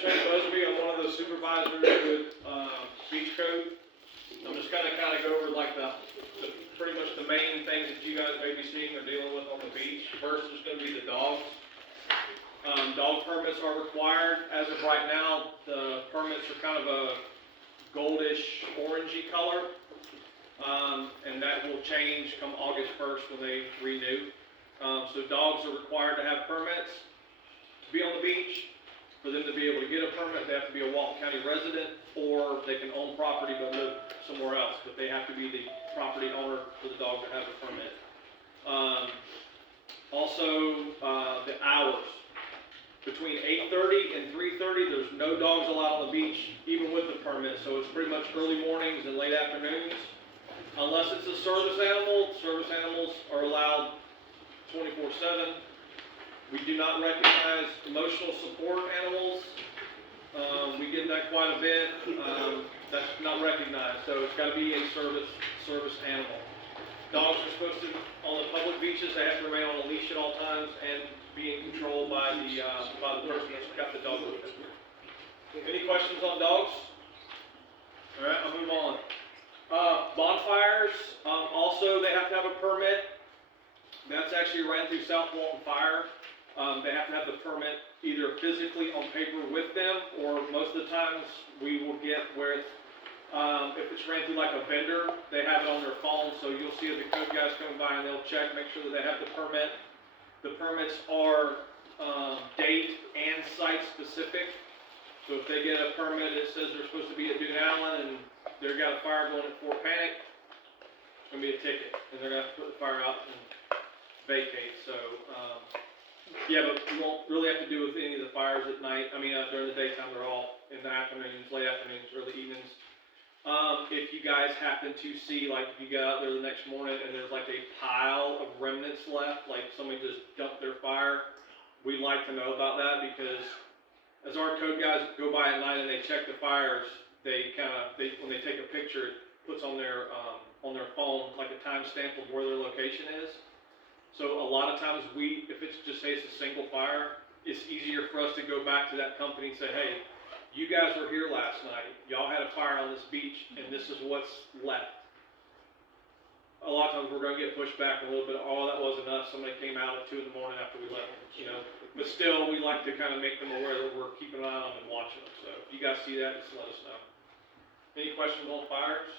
Shane Busby. I'm one of the supervisors with Beach Code. I'm just gonna kind of go over like the pretty much the main things that you guys may be seeing or dealing with on the beach. First is going to be the dogs. Dog permits are required. As of right now, the permits are kind of a goldish orangey color, and that will change come August 1st when they renew. So dogs are required to have permits to be on the beach. For them to be able to get a permit, they have to be a Walton County resident, or they can own property but live somewhere else. But they have to be the property owner for the dog to have a permit. Also, the hours. Between 8:30 and 3:30, there's no dogs allowed on the beach, even with the permit. So it's pretty much early mornings and late afternoons. Unless it's a service animals are allowed 24/7. We do not recognize emotional support animals. We get that quite a bit. That's not recognized, so it's got to be a service animal. Dogs are supposed to, on the public beaches, they have to remain on a leash at all times and be in control by the person that's got the dog with them. Any questions on dogs? All right, I'll move on. Bonfires, also they have to have a permit. That's actually ran through South Walton Fire. They have to have the permit either physically on paper with them, or most of the times we will get with, if it's ran through like a vendor, they have it on their phone, so you'll see the code guys coming by and they'll check, make sure that they have the permit. The permits are date and site specific, so if they get a permit that says they're supposed to be at Dune Allen and they've got a fire going at Fort Panic, it's going to be a ticket, and they're going to have to put the fire out and vacate. So, yeah, but you won't really have to do with any of the fires at night. I mean, during the daytime, they're all in the afternoons, late afternoons, early evenings. If you guys happen to see, like, if you go out there the next morning and there's like a pile of remnants left, like somebody just dumped their fire, we'd like to know about that, because as our code guys go by at night and they check the fires, they when they take a picture, it puts on their phone like a timestamp of where their location is. So a lot of times if it's just say it's a single fire, it's easier for us to go back to that company and say, hey, you guys were here last night, y'all had a fire on this beach, and this is what's left. A lot of times we're going to get pushed back a little bit, oh, that wasn't us, somebody came out at 2 in the morning after we left, you know. But still, we like to kind of make them aware that we're keeping an eye on them and watching them. So if you guys see that, just let us know. Any questions on fires?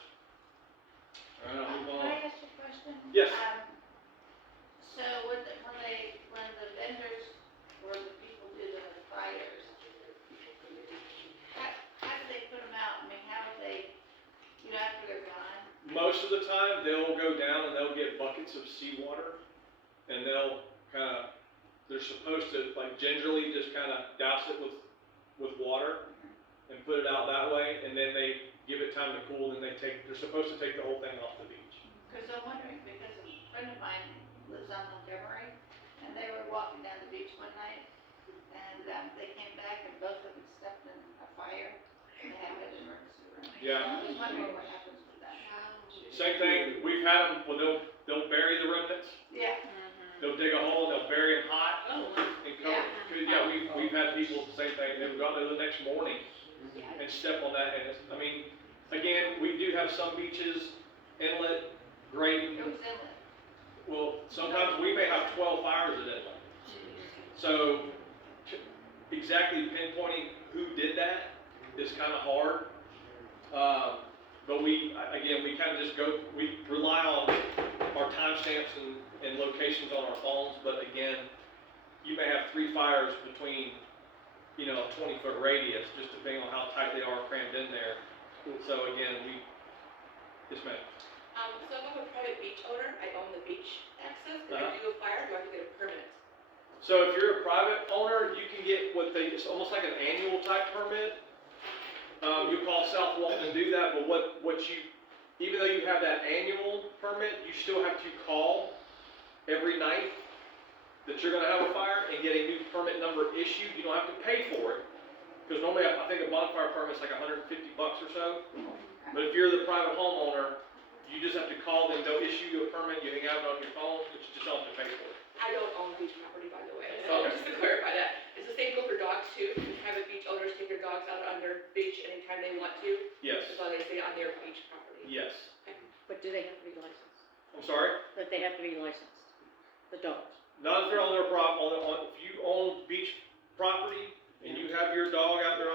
All right, I'll move on. Can I ask you a question? Yes. So when the vendors or the people do the fires, how do they put them out? I mean, how do they, after they're gone? Most of the time, they'll go down and they'll get buckets of seawater, and they're supposed to, like, gingerly just kind of douse it with water and put it out that way, and then they give it time to cool, and they're supposed to take the whole thing off the beach. Because I'm wondering, because a friend of mine lives on Montgomery, and they were walking down the beach one night, and they came back and both of them stepped in a fire, and they had an emergency room. Yeah. I was wondering what happens with that. Same thing, we've had them, well, they'll bury the remnants. Yeah. They'll dig a hole, they'll bury them hot, and cover. Yeah. We've had people the same thing. They would go out there the next morning and step on that, and again, we do have some beaches, inlet, Graydon. It was inlet. Well, sometimes we may have 12 fires at inlet. So, exactly pinpointing who did that is kind of hard. But we kind of just we rely on our timestamps and locations on our phones, but again, you may have 3 fires between, a 20-foot radius, just depending on how tight they are crammed in there. So again, yes ma'am. So if I'm a private beach owner, I own the beach access, if I do a fire, do I have to get a permit? So if you're a private owner, you can get it's almost like an annual type permit. You call South Walton and do that, but even though you have that annual permit, you still have to call every night that you're going to have a fire and get a new permit number issued. You don't have to pay for it, because normally I think a bonfire permit is like $150 or so. But if you're the private homeowner, you just have to call them, they'll issue you a permit, you hang out on your phone, but you just don't have to pay for it. I don't own beach property, by the way, Okay. just to clarify that. Does the same go for dogs too? Can private beach owners take their dogs out on their beach anytime they want to, Yes, as long as they're on their beach property? yes. But do they have to be licensed? I'm sorry? That they have to be licensed, the dogs? Not if they're on their if you own beach property and you have your dog out there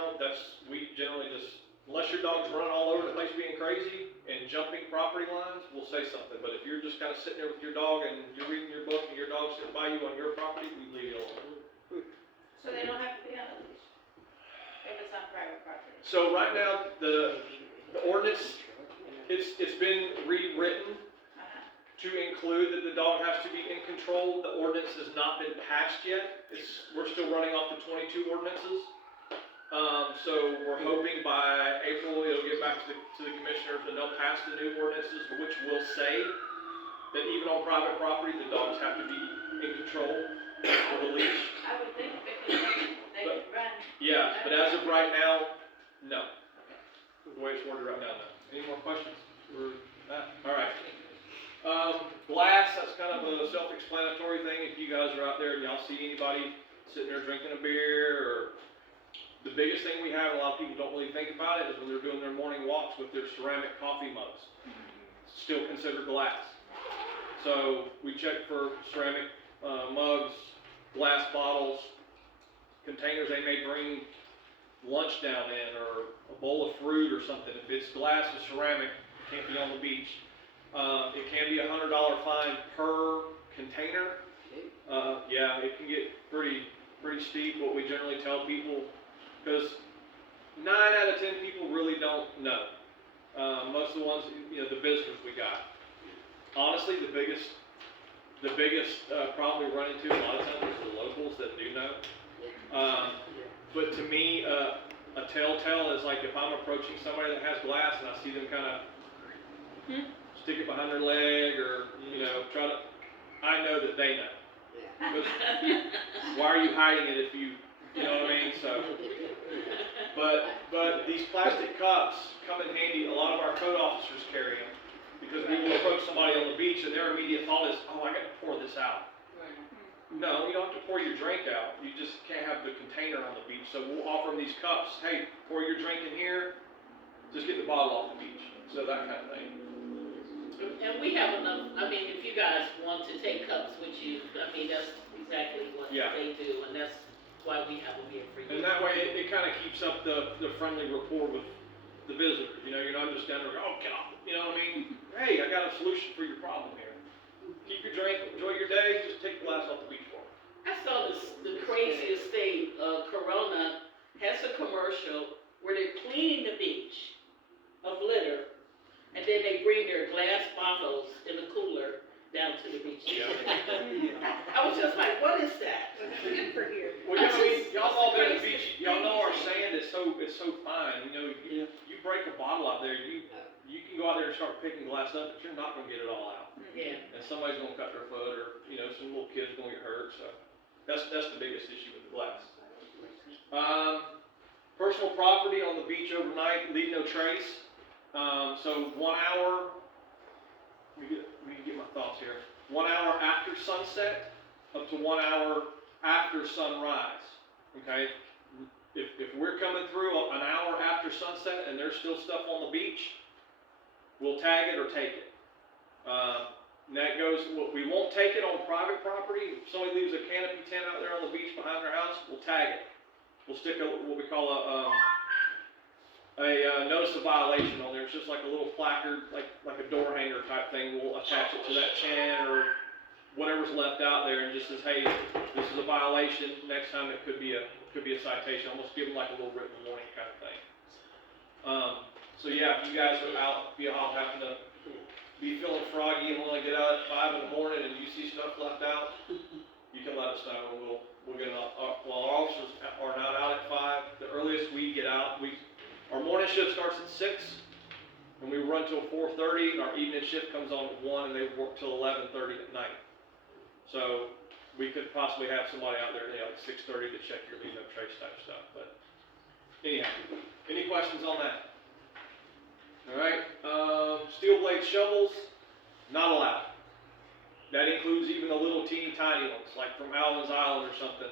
we generally just, unless your dog's running all over the place being crazy and jumping property lines, we'll say something. But if you're just kind of sitting there with your dog and you're reading your book and your dog's sitting by you on your property, we leave you alone. So they don't have to be on the leash if it's on private property. So right now, the ordinance, it's been rewritten to include that the dog has to be in control. The ordinance has not been passed yet. We're still running off the 22 ordinances. So we're hoping by April it'll get back to the commissioners and they'll pass the new ordinances, which will say that even on private property, the dogs have to be in control of the leash. I would think because they could run. Yeah, but as of right now, no. The way it's worded right now, no. Any more questions for that? All right. Glass, that's kind of a self-explanatory thing. If you guys are out there and y'all see anybody sitting there drinking a beer, or the biggest thing we have, a lot of people don't really think about it, is when they're doing their morning walks with their ceramic coffee mugs. Still considered glass. So we check for ceramic mugs, glass bottles, containers they may bring lunch down in, or a bowl of fruit or something. If it's glass or ceramic, it can't be on the beach. It can be a $100 fine per container. Yeah, it can get pretty steep. What we generally tell people, because 9 out of 10 people really don't know. Most of the ones, the visitors we got. Honestly, the biggest problem we run into a lot of times is the locals that do know. But to me, a telltale is like if I'm approaching somebody that has glass and I see them kind of stick it behind their leg, or I know that they know. Why are you hiding it if you know what I mean? So, but these plastic cups come in handy. A lot of our code officers carry them because we will approach somebody on the beach and their immediate thought is, oh, I got to pour this out. No, you don't have to pour your drink out. You just can't have the container on the beach. So we'll offer them these cups. Hey, pour your drink in here. Just get the bottle off the beach. So that kind of thing. And we have enough, if you guys want to take cups with you, that's exactly what they do, and that's why we have them here for you. And that way, it kind of keeps up the friendly rapport with the visitors. You're not just down there going, oh, get off. You know what I mean? Hey, I got a solution for your problem here. Keep your drink, enjoy your day, just take the glass off the beach for them. I saw the craziest thing, Corona has a commercial where they're cleaning the beach of litter, and then they bring their glass bottles in the cooler down to the beach. Yeah. I was just like, what is that? Good for here. Well, y'all all been at the beach. Y'all know our sand is so fine. You break a bottle out there, you can go out there and start picking glass up, but you're not going to get it all out. Yeah. And somebody's going to cut their foot, or some little kid's going to get hurt. So that's the biggest issue with the glass. Personal property on the beach overnight, leave no trace. So 1 hour. Let me get my thoughts here. 1 hour after sunset, up to 1 hour after sunrise. Okay. If we're coming through an hour after sunset and there's still stuff on the beach, we'll tag it or take it. And that goes, we won't take it on private property. If somebody leaves a canopy tent out there on the beach behind their house, we'll tag it. We'll stick what we call a notice of violation on there. It's just like a little placard, like a door hanger type thing. We'll attach it to that tent or whatever's left out there, and just says, hey, this is a violation. Next time it could be a citation. Almost give them like a little written warning kind of thing. So yeah, if you guys are out, if y'all happen to be feeling froggy and want to get out at 5 in the morning and you see stuff left out, you can let us know, and we'll get it out. Well, our officers are not out at 5. The earliest we get out, our morning shift starts at 6, and we run till 4:30. Our evening shift comes on at 1, and they work till 11:30 at night. So we could possibly have somebody out there at 6:30 to check your leave no trace type stuff. But anyhow, any questions on that? All right. Steel blade shovels, not allowed. That includes even the little teeny tiny ones, like from Alvin's Island or something.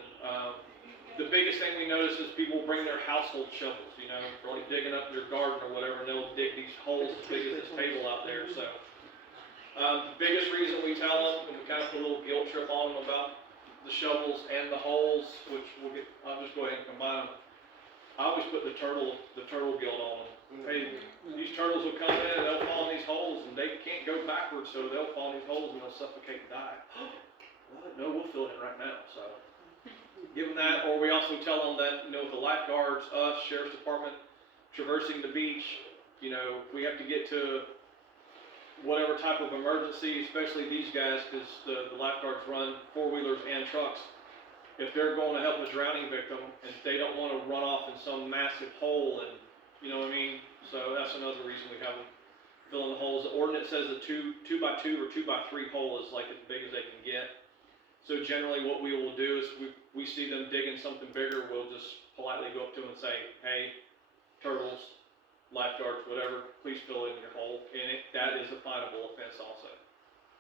the biggest thing we notice is people bring their household shovels, you know, for like digging up their garden or whatever, and they'll dig these holes as big as this table out there, so. Biggest reason we tell them, and we kind of put a little guilt trip on them about the shovels and the holes, which I'll just go ahead and combine them. I always put the turtle guilt on them. Hey, these turtles will come in and they'll fall in these holes and they can't go backwards, so they'll fall in these holes and they'll suffocate and die. What? No, we'll fill it in right now, so. Give them that, or we also tell them that, you know, the lifeguards, us, sheriff's department, traversing the beach, you know, we have to get to whatever type of emergency, especially these guys, because the lifeguards run four-wheelers and trucks. If they're going to help a drowning victim, and they don't want to run off in some massive hole, and, you know what I mean? So that's another reason we have them fill in the holes. The ordinance says a 2x2 or 2x3 hole is like as big as they can get. So generally what we will do is we see them digging something bigger, we'll just politely go up to them and say, hey, turtles, lifeguards, whatever, please fill in your hole, and that is a finable offense also.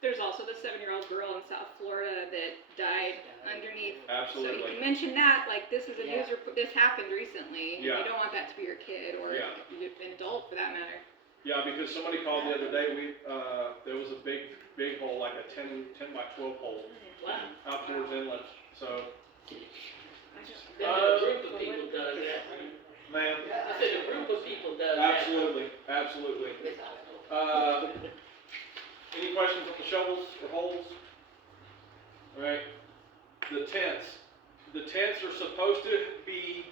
There's also the 7-year-old girl in South Florida that died underneath. So you Absolutely. can mention that, like, this is a Yeah. news report, this happened recently. Yeah. You don't want that to be your kid or Yeah. an adult for that matter. Yeah, because somebody called the other day, there was a big hole, like a 10 by 12 hole Wow. out towards inlet, so, Then a group of people does that. man, I said a group of people does that. absolutely. Any questions on the shovels or holes? Alright, the tents. The tents are supposed to be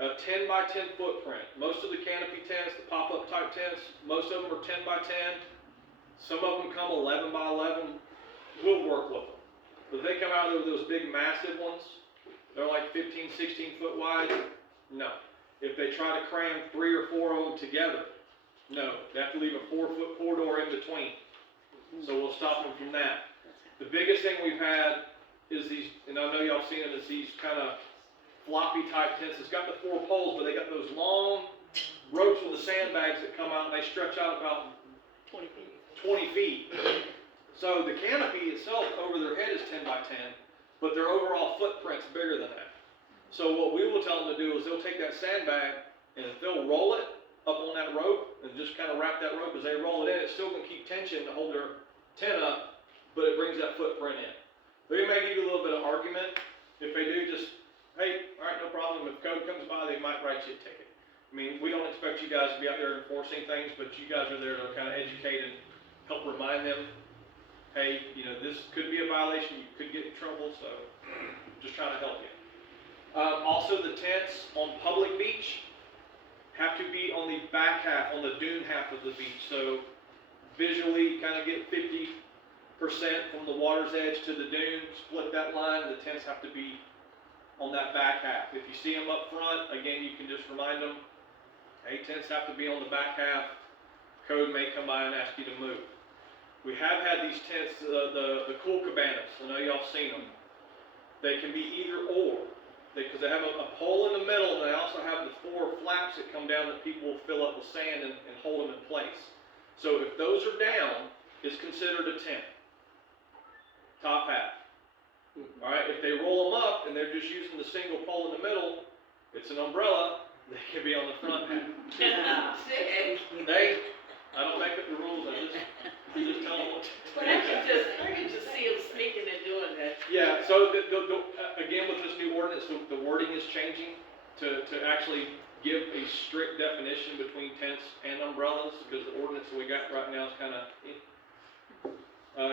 a 10 by 10 footprint. Most of the canopy tents, the pop-up type tents, most of them are 10 by 10. Some of them come 11 by 11. We'll work with them. But if they come out of those big massive ones, they're like 15, 16 foot wide, no. If they try to cram 3 or 4 of them together, no. They have to leave a 4-foot corridor in between. So we'll stop them from that. The biggest thing we've had is these, and I know y'all seen it, is these kind of floppy type tents. It's got the 4 poles, but they got those long ropes with the sandbags that come out and they stretch out about 20 feet. 20 feet. So the canopy itself over their head is 10 by 10, but their overall footprint's bigger than that. So what we will tell them to do is they'll take that sandbag and they'll roll it up on that rope and just kind of wrap that rope. As they roll it in, it's still going to keep tension to hold their tent up, but it brings that footprint in. They may give you a little bit of argument. If they do, just, hey, all right, no problem. If code comes by, they might write you a ticket. I mean, we don't expect you guys to be out there enforcing things, but you guys are there to kind of educate and help remind them, hey, you know, this could be a violation, you could get in trouble, so just trying to help you. Also, the tents on public beach have to be on the back half, on the dune half of the beach. So visually, kind of get 50% from the water's edge to the dune, split that line, the tents have to be on that back half. If you see them up front, again, you can just remind them, hey, tents have to be on the back half. Code may come by and ask you to move. We have had these tents, the cool cabanas. I know y'all seen them. They can be either or, because they have a pole in the middle, and they also have the 4 flaps that come down that people will fill up with sand and hold them in place. So if those are down, it's considered a tent. Top half. All right. If they roll them up and they're just using the single pole in the middle, it's an umbrella. They can be on the front half. Hey, I don't make up the rules. I just tell them what. But I can just see them sneaking and doing that. Yeah. So again, with this new ordinance, the wording is changing to actually give a strict definition between tents and umbrellas, because the ordinance that we got right now is kind of.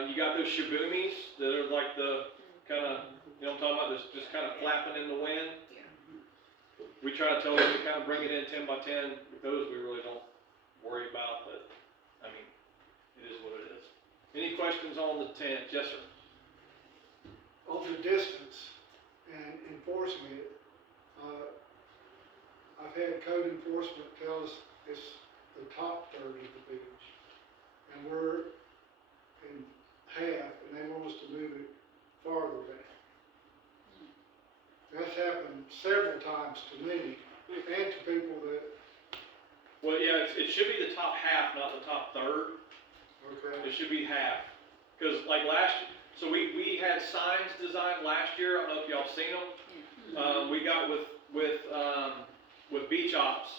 You got those shibumis that are like the kind of, you know what I'm talking about, just kind of flapping in the wind. We try to tell them to kind of bring it in 10 by 10. Those we really don't worry about, but I mean, it is what it is. Any questions on the tent? Yes, sir. On the distance and enforcing it, I've had code enforcement tell us it's the top third of the beach, and we're in half, and they want us to move it farther down. That's happened several times to me and to people that, Well, yeah, it should be the top half, not the top third. okay, It should be half. Because like so we had signs designed last year. I don't know if y'all seen them. we got with beach ops,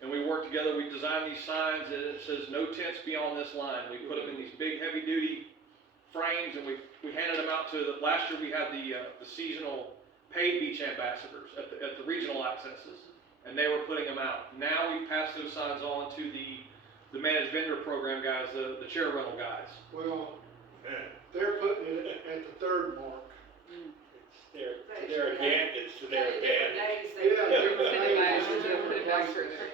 and we worked together, we designed these signs, and it says, no tents beyond this line. We put them in these big, heavy-duty frames, and we handed them out to last year we had the seasonal paid beach ambassadors at the regional accesses, and they were putting them out. Now we pass those signs on to the managed vendor program guys, the chair rental guys. Well, they're putting it at the third mark. It's their advantage, to their advantage.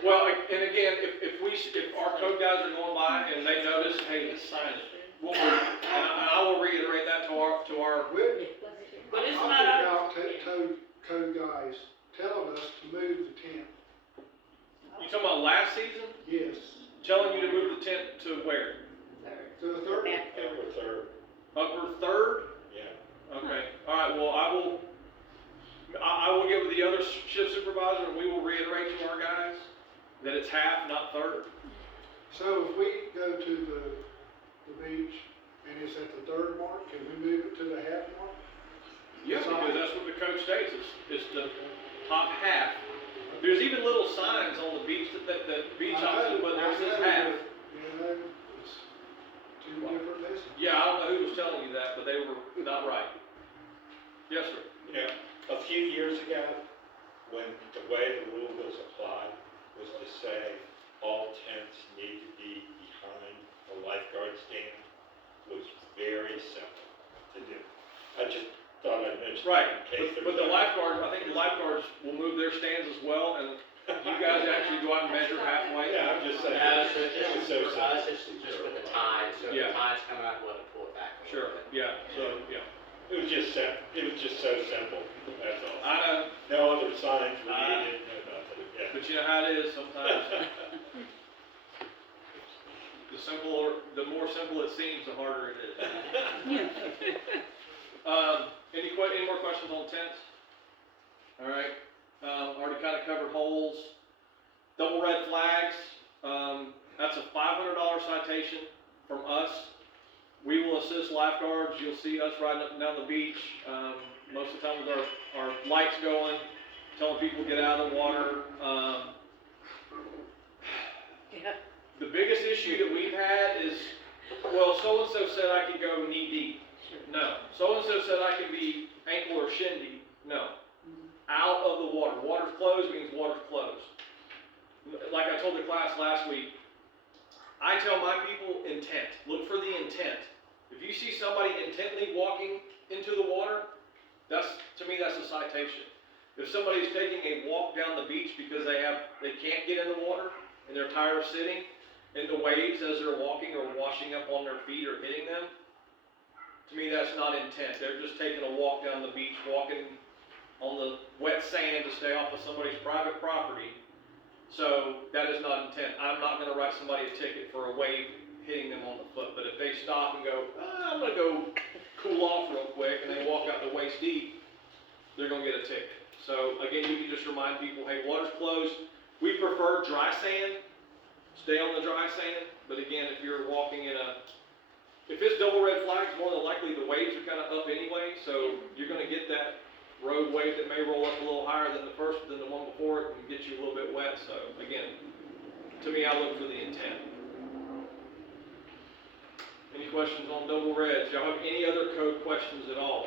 Well, and again, if our code guys are going by and they notice, hey, this sign is, and I will reiterate that to our. But it's I'm not our, talking about code guys telling us to move the tent. You talking about last season? Yes, Telling you to move the tent to where? to the third. Back there. Upper third, Upper third? yeah. Okay, all right, well, I will get with the other shift supervisor, and we will reiterate to our guys that it's half, not third. So if we go to the beach and it's at the third mark, can we move it to the half mark? Yeah, because that's what the code states, is the top half. There's even little signs on the beach that beach officers, but there says half. You know, it's two different messages. Yeah, I don't know who was telling you that, but they were not right. Yes, sir. Yeah, a few years ago, when the way the rule was applied was to say all tents need to be behind a lifeguard stand, was very simple to do. I just thought I'd mention Right, that in case there but was the a- lifeguards, I think the lifeguards will move their stands as well, and you guys actually go out and measure halfway. Yeah, I'm just saying. So It was just so for simple. us, it's just with the tide, so if Yeah. the tides come out, we'll have to pull it back a Sure, little bit. yeah, so, yeah. It was just so simple, that's all. I know, No other signs were needed, no nothing, yeah. but you know how it is sometimes. The more simple it seems, the harder it is. Any more questions on tents? All right, already kind of covered holes. Double red flags, that's a $500 citation from us. We will assist lifeguards, you'll see us riding up and down the beach, most of the time with our lights going, telling people to get out of the water. Yeah. The biggest issue that we've had is, well, so-and-so said I could go knee deep. No. So-and-so said I could be ankle or shin deep. No. Out of the water. Water's closed means water's closed. Like I told the class last week, I tell my people intent. Look for the intent. If you see somebody intently walking into the water, to me that's a citation. If somebody's taking a walk down the beach because they can't get in the water and they're tired of sitting in the waves as they're walking or washing up on their feet or hitting them, to me that's not intent. They're just taking a walk down the beach, walking on the wet sand to stay off of somebody's private property. So that is not intent. I'm not going to write somebody a ticket for a wave hitting them on the foot. But if they stop and go, I'm going to go cool off real quick, and they walk out to waist deep, they're going to get a ticket. So again, you can just remind people, hey, water's closed. We prefer dry sand. Stay on the dry sand. But again, if you're walking if it's double red flags, more than likely the waves are kind of up anyway. So you're going to get that road wave that may roll up a little higher than the one before it and get you a little bit wet. So again, to me, I look for the intent. Any questions on double reds? Y'all have any other code questions at all?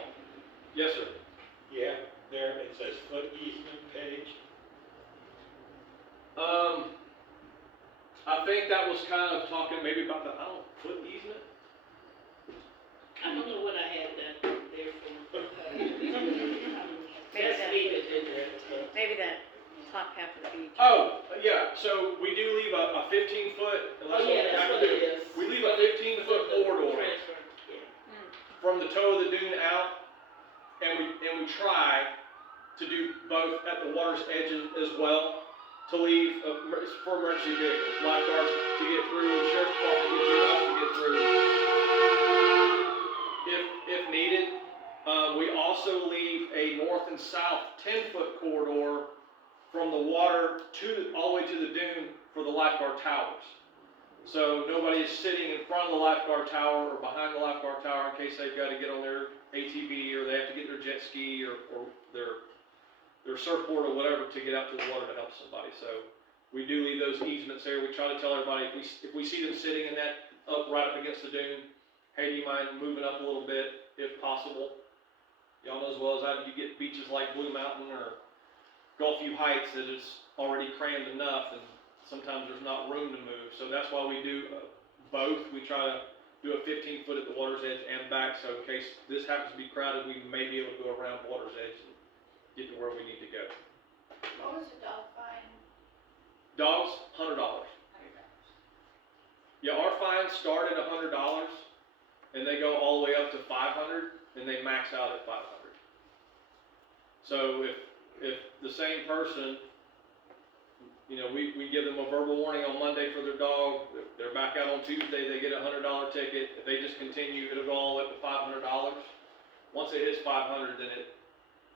Yes, sir. Yeah, there, it says foot easement page. I think that was kind of talking maybe about the foot easement. I don't know what I had that there for. Maybe Let's that, leave it in there. maybe that top half of the beach. Oh, yeah, so we do leave a 15-foot, Oh, yeah, that's what it is. We leave a 15-foot corridor Transfer, yeah. from the toe of the dune out, and we try to do both at the water's edges as well, to leave for emergency vehicles, lifeguards to get through, sheriff's department to get through, us to get through, if needed. We also leave a north and south 10-foot corridor from the water all the way to the dune for the lifeguard towers. So nobody is sitting in front of the lifeguard tower or behind the lifeguard tower in case they've got to get on their ATV or they have to get their jet ski or their their surfboard or whatever to get out to the water to help somebody. So we do leave those easements there. We try to tell everybody, if we see them sitting in that, right up against the dune, hey, do you mind moving up a little bit if possible? Y'all know as well as I do, you get beaches like Blue Mountain or Gulfview Heights that is already crammed enough, and sometimes there's not room to move. So that's why we do both. We try to do a 15-foot at the water's edge and back, so in case this happens to be crowded, we may be able to go around water's edge and get to where we need to go. What was the dog fine? Dogs, $100. Yeah, our fines start at $100, and they go all the way up to $500, and they max out at $500. So if the same person, you know, we give them a verbal warning on Monday for their dog, if they're back out on Tuesday, they get a $100 ticket. If they just continue, it'll go all the way up to $500. Once it hits 500, then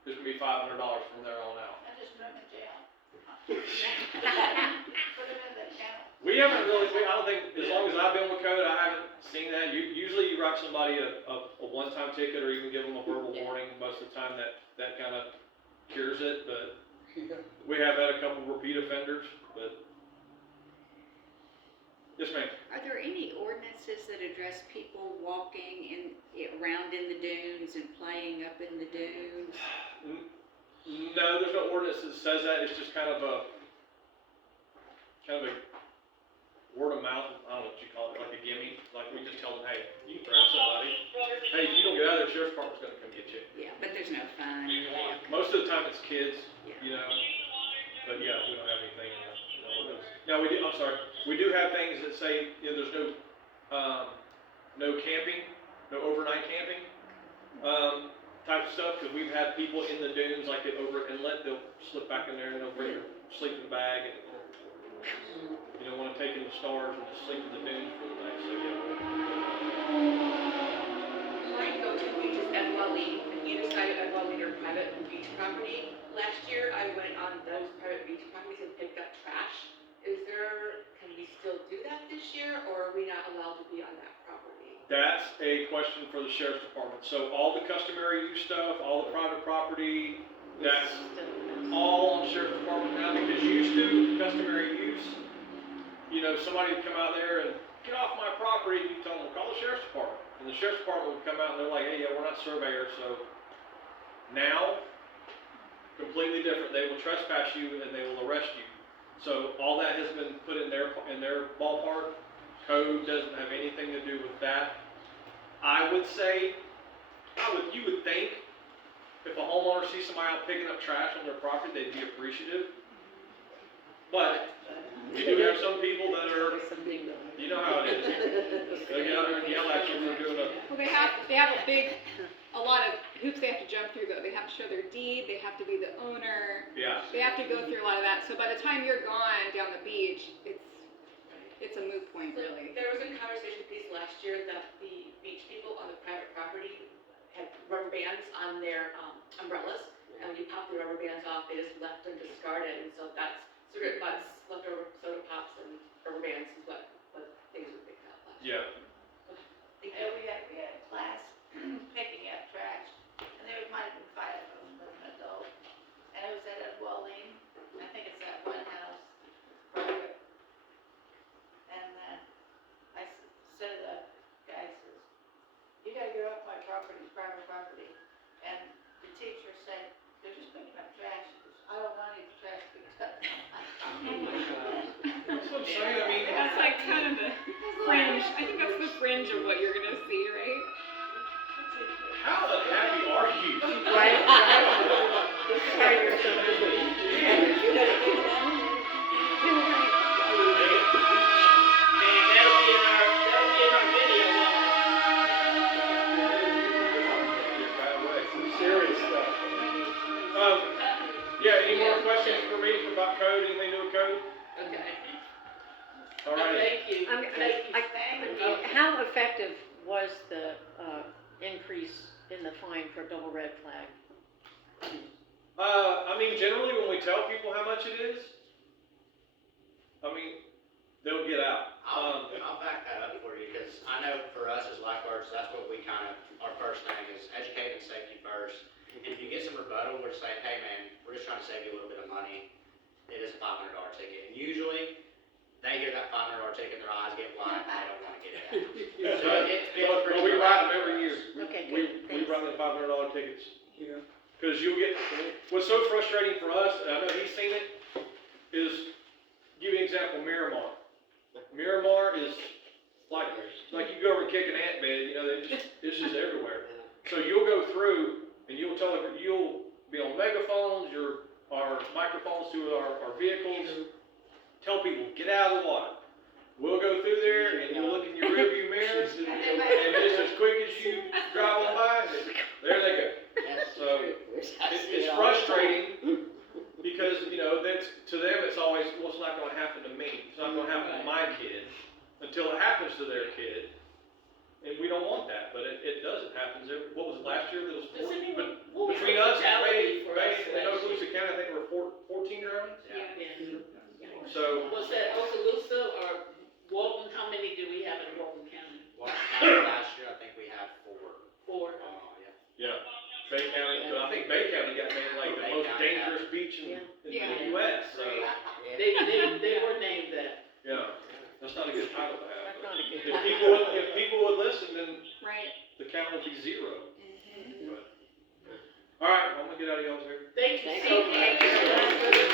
there's gonna be $500 from there on out. I just put him in jail. Put him in the kennel. We haven't really, I don't think, as long as I've been with code, I haven't seen that. Usually you write somebody a one-time ticket or even give them a verbal warning. Most of the time that kind of cures it, but we have had a couple repeat offenders, but. Yes, ma'am. Are there any ordinances that address people walking around in the dunes and playing up in the dunes? No, there's no ordinance that says that. It's just kind of a word of mouth, I don't know what you call it, like a gimme. Like we just tell them, hey, you can threaten somebody. Hey, if you don't get out of there, sheriff's department's gonna come get you. Yeah, but there's no fine. Most of the time it's kids, you know, but yeah, we don't have anything in the ordinance. Now we do, I'm sorry, we do have things that say, you know, there's no camping, no overnight camping, type of stuff, because we've had people in the dunes, like over at Inlet, they'll slip back in there and they'll bring their sleeping bag and, you know, want to take in the stars and just sleep in the dunes for the night, so yeah. My go-to beach is Edwelline, on either side of Edwelline or private beach property. Last year, I went on those private beach properties and picked up trash. Can we still do that this year, or are we not allowed to be on that property? That's a question for the sheriff's department. So all the customary use stuff, all the private property, that's all on the sheriff's department now, because used to, customary use, you know, somebody would come out there and get off my property, and you tell them, well, call the sheriff's department. And the sheriff's department would come out and they're like, hey, yeah, we're not surveyors, so now, completely different. They will trespass you and they will arrest you. So all that has been put in their ballpark. Code doesn't have anything to do with that. I would say, you would think, if a homeowner sees somebody out picking up trash on their property, they'd be appreciative. But we do have some people that are, you know how it is. They'll get out there and yell at you for doing Well, they have a lot of hoops they have to jump through though. They have to show their deed, they have to be the owner. yeah. They have to go through a lot of that. So by the time you're gone down the beach, it's a moot point So really. there was a conversation piece last year that the beach people on the private property had rubber bands on their umbrellas, and when you pop the rubber bands off, they just left them discarded, and so that's cigarette butts, leftover soda pops, and rubber bands is what things were picked up last year. Yeah. And we had a class picking up trash, and there might have been 5 of them with an adult. And it was at Edwelline, I think it's that one house, private. And then I said to the guy, says, you gotta get off my property, it's private property. And the teacher said, they're just picking up trash. He goes, I don't want any trash picked up. That's what I'm saying, I mean. That's like kind of the fringe. I think that's the fringe of what you're gonna see, right? How unhappy are you? Right? Sorry, you're so busy. And that'll be in our video, Some serious stuff. Yeah, any more questions for me about code, anything to do with code? Okay. All right. Thank you. Thank you. How effective was the increase in the fine for double red flag? I mean, generally when we tell people how much it is, I mean, they'll get out. I'll back that up for you, because I know for us as lifeguards, that's what we our first thing is educate and safety first. and if you get some rebuttal, we're just like, hey man, we're just trying to save you a little bit of money. It is a $500 ticket, and usually, they hear that $500 ticket, their eyes get wide, and they don't wanna get it out. So But we write them every year. Okay, We good, thanks. write them $500 tickets. Cause you'll get, what's so frustrating for us, and I know he's seen it, is, give you an example, Miramar. Miramar is like you go over and kick an ant bed, you know, it's just everywhere. So you'll go through, and you'll be on megaphones, our microphones to our vehicles, tell people, get out of the water. We'll go through there, and you'll look in your rearview mirrors, and just as quick as you drive on by, there they go. So, it's frustrating, because, you know, to them, it's always, well, it's not gonna happen to me, it's not gonna happen to my kid, until it happens to their kid, and we don't want that, but it does, it happens, what was it, last year, there was Does 14, anyone, but what was the between us and fatality for us in last Okaloosa year? County, I think there were 14 drownings, Yeah. so, Was that Okaloosa or Walton? How many do we have in Walton County? Well, last year, I think we had 4. 4. Yeah. yeah, Bay County, but I think Bay County got named like the Bay most County, dangerous beach in Yeah. the US, so, They were named that. yeah, that's not a good title to have. That's but not a good If people would listen, then Right. the count would be 0. Mhm. But, all right, I'm gonna get out of y'all's hair. Thank you Thank so you. much. Thank you.